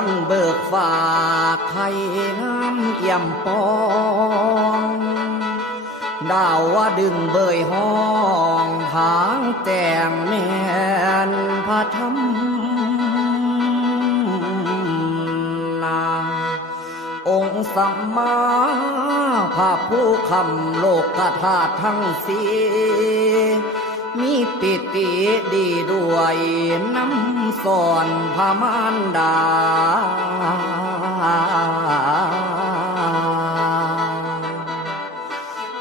วันเบิกฝากไข่งามเอี่ยมปองดาวว่าดึงเบยห้องหางแต้มแม่นพระธรรมนาองค์สัมมาพระผู้คำโลกธาตุทั้งสี่มีปิติดีด้วยน้ำสอนพระมารดา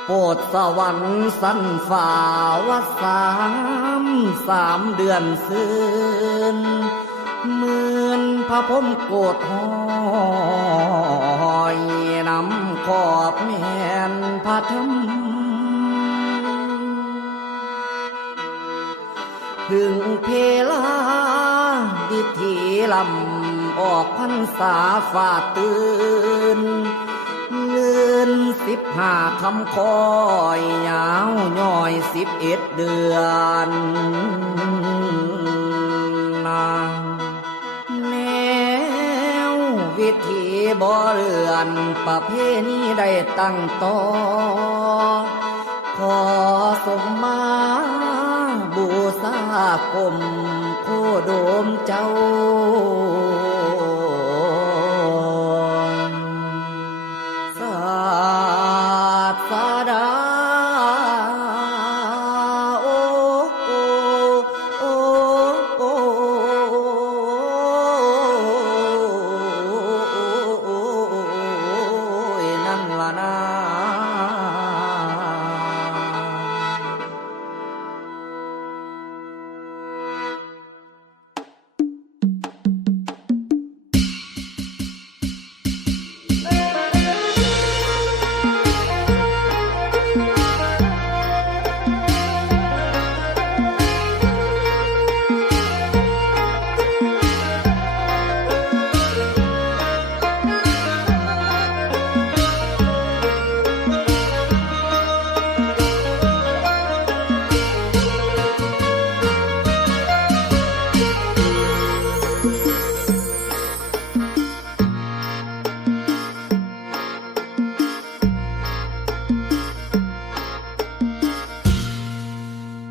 โปรดสวรรค์สันฝ่าวัดสามเดือนซื่นหมื่นพระพรหมโกฏหอยนำขอบแม่นพระธรรมถึงเพลาดิถีลำออกพรรษาฝ่าตื่นเงิน15คำคอยยาวย่อย11เดือนนางแนววิธีบ่เรือนประเพณีได้ตั้งต่อขอส่งมาบูชากรมโคโดมเจ้าศาสดาโอ้โอ้โอ้โอ้นั่นล่ะนะ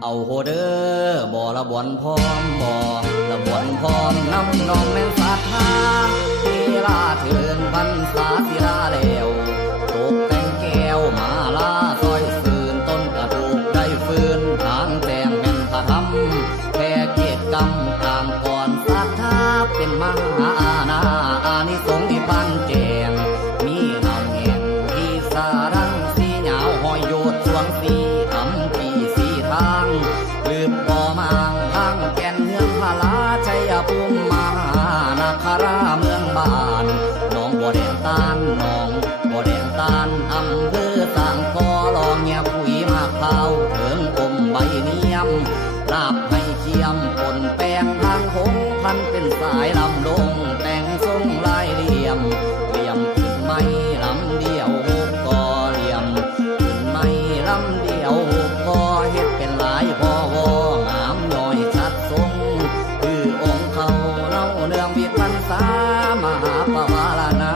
เอาโหเด้อบ่ละบ่อนพร้อมบ่ละบ่อนพร้อมน้ำนองแม่นศรัทธาเวลาถึงพรรษาสิลาแล้วตกแต่งแก้วมาลาซอยซื่นต้นกระดูกได้ฟื้นทางแต้มแม่นพระธรรมแผ่เกียรติกรรมกลางก่อนศรัทธาเป็นมหาอานิสงส์ที่บ้านแจงมีเงาแห่งที่สารังสีเหงาห้อยโยดสวงสีทำปีสีทางลืมบ่อมางทางแก่นเมืองพาลาชัยภูมิมหานาคราเมืองบ้านน้องบ่อแดงตาลน้องบ่อแดงตาลอำเภอสร้างกอลองเงียบปุ๋ยมากเผาถึงอมใบเนียมลาบให้เคียมปนแป้งทางหงพันเป็นสายลำลงแต่งทรงลายเหลี่ยมขึ้นไม้ลำเดียวกอเหลี่ยมขึ้นไม้ลำเดียวกอเฮ็ดเป็นหลายพอวองามย่อยชัดทรงคือองค์เขาเล่าเรื่องวิพรรษามหาปวารณา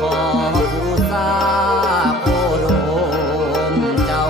ขอบูชาโคโดมเจ้า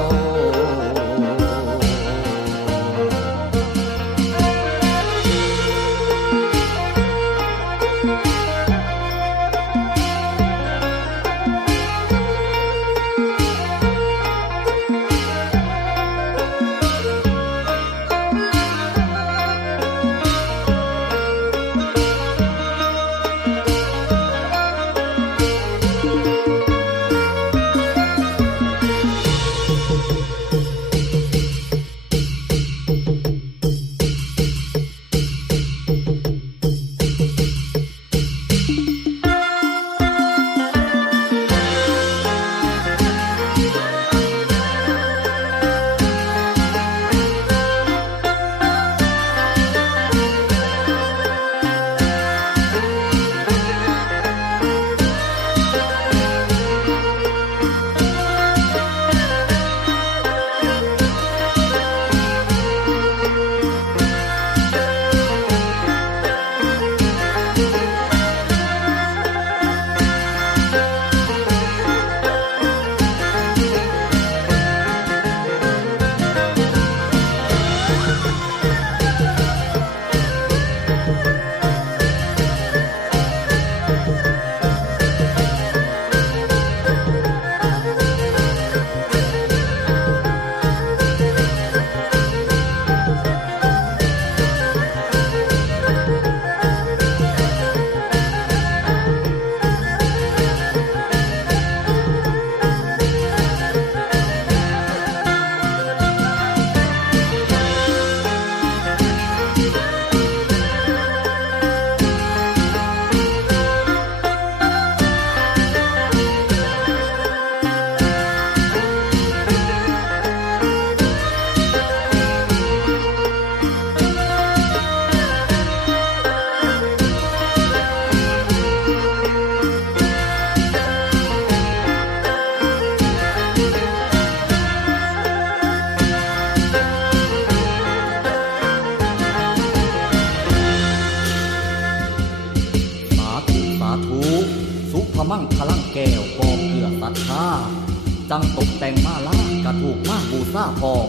ทอง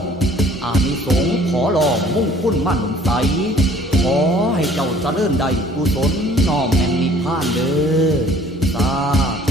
อานิสงส์ขอหลอมมุ่งคุณมั่นใสขอให้เจ้าเจริญได้กุศลน้อมแห่งนิพพานเด้อสาธุ